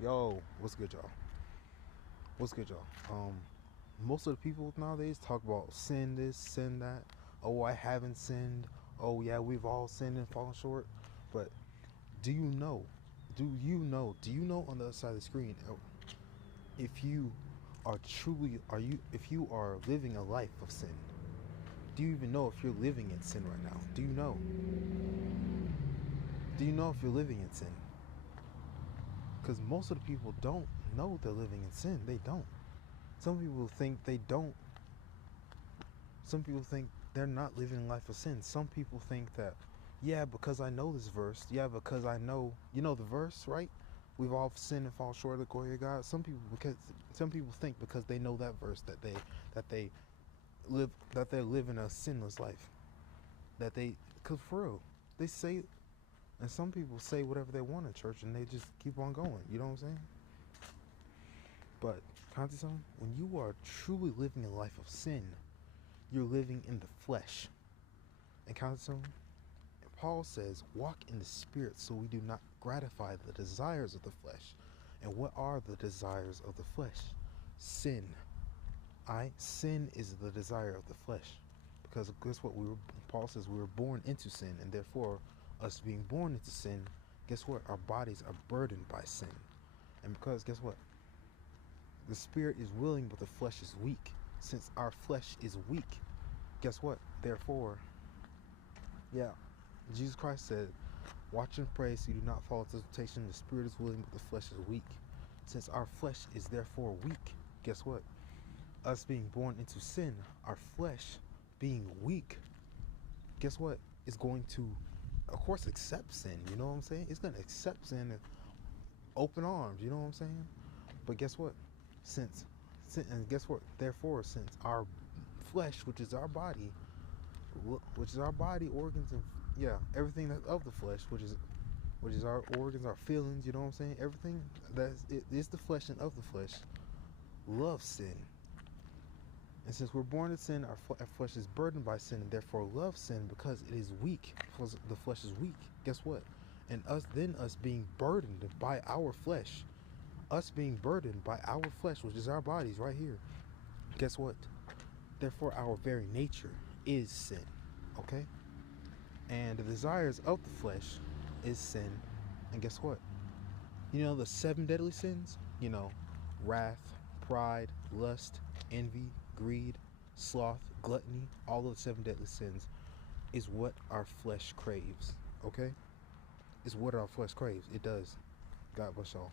Yo, what's good, y'all? What's good, y'all? Most of the people nowadays talk about sin this, sin that. Oh, I haven't sinned. Oh, yeah, we've all sinned and fallen short. But do you know? Do you know on the other side of the screen if you if you are living a life of sin? Do you even know if you're living in sin right now? Do you know? Do you know if you're living in sin? Because most of the people don't know they're living in sin. They don't. Some people think they don't. Some people think they're not living a life of sin. Some people think that, yeah, because I know this verse. Yeah, because I know, you know the verse, right? We've all sinned and fall short of the glory of God. Some people think because they know that verse that they that they're living a sinless life. Cause for real, they say, and some people say whatever they want in church, and they just keep on going. You know what I'm saying? But, Kanti-san, when you are truly living a life of sin, you're living in the flesh. And Kanti-san, Paul says, walk in the spirit so we do not gratify the desires of the flesh. And what are the desires of the flesh? Sin. Sin is the desire of the flesh. Because guess what? Paul says we were born into sin, and therefore, us being born into sin, guess what? Our bodies are burdened by sin. And because guess what? The spirit is willing, but the flesh is weak. Since our flesh is weak, guess what? Therefore, yeah, Jesus Christ said, watch and pray so you do not fall into temptation. The spirit is willing, but the flesh is weak. Since our flesh is therefore weak, guess what? Us being born into sin, our flesh being weak, guess what? It's going to, of course, accept sin. You know what I'm saying? It's going to accept sin with open arms. You know what I'm saying? But guess what? And guess what? Therefore, since our flesh, which is our body, organs, and yeah, everything that's of the flesh, which is our organs, our feelings. You know what I'm saying? Everything that is the flesh and of the flesh loves sin. And since we're born in sin, our flesh is burdened by sin, and therefore loves sin because it is weak. Because the flesh is weak. Guess what? And us being burdened by our flesh, which is our bodies right here. Guess what? Therefore, our very nature is sin. Okay? And the desires of the flesh is sin. And guess what? You know the seven deadly sins? You know, wrath, pride, lust, envy, greed, sloth, gluttony, all of the seven deadly sins is what our flesh craves. Okay? It's what our flesh craves. It does. God bless y'all.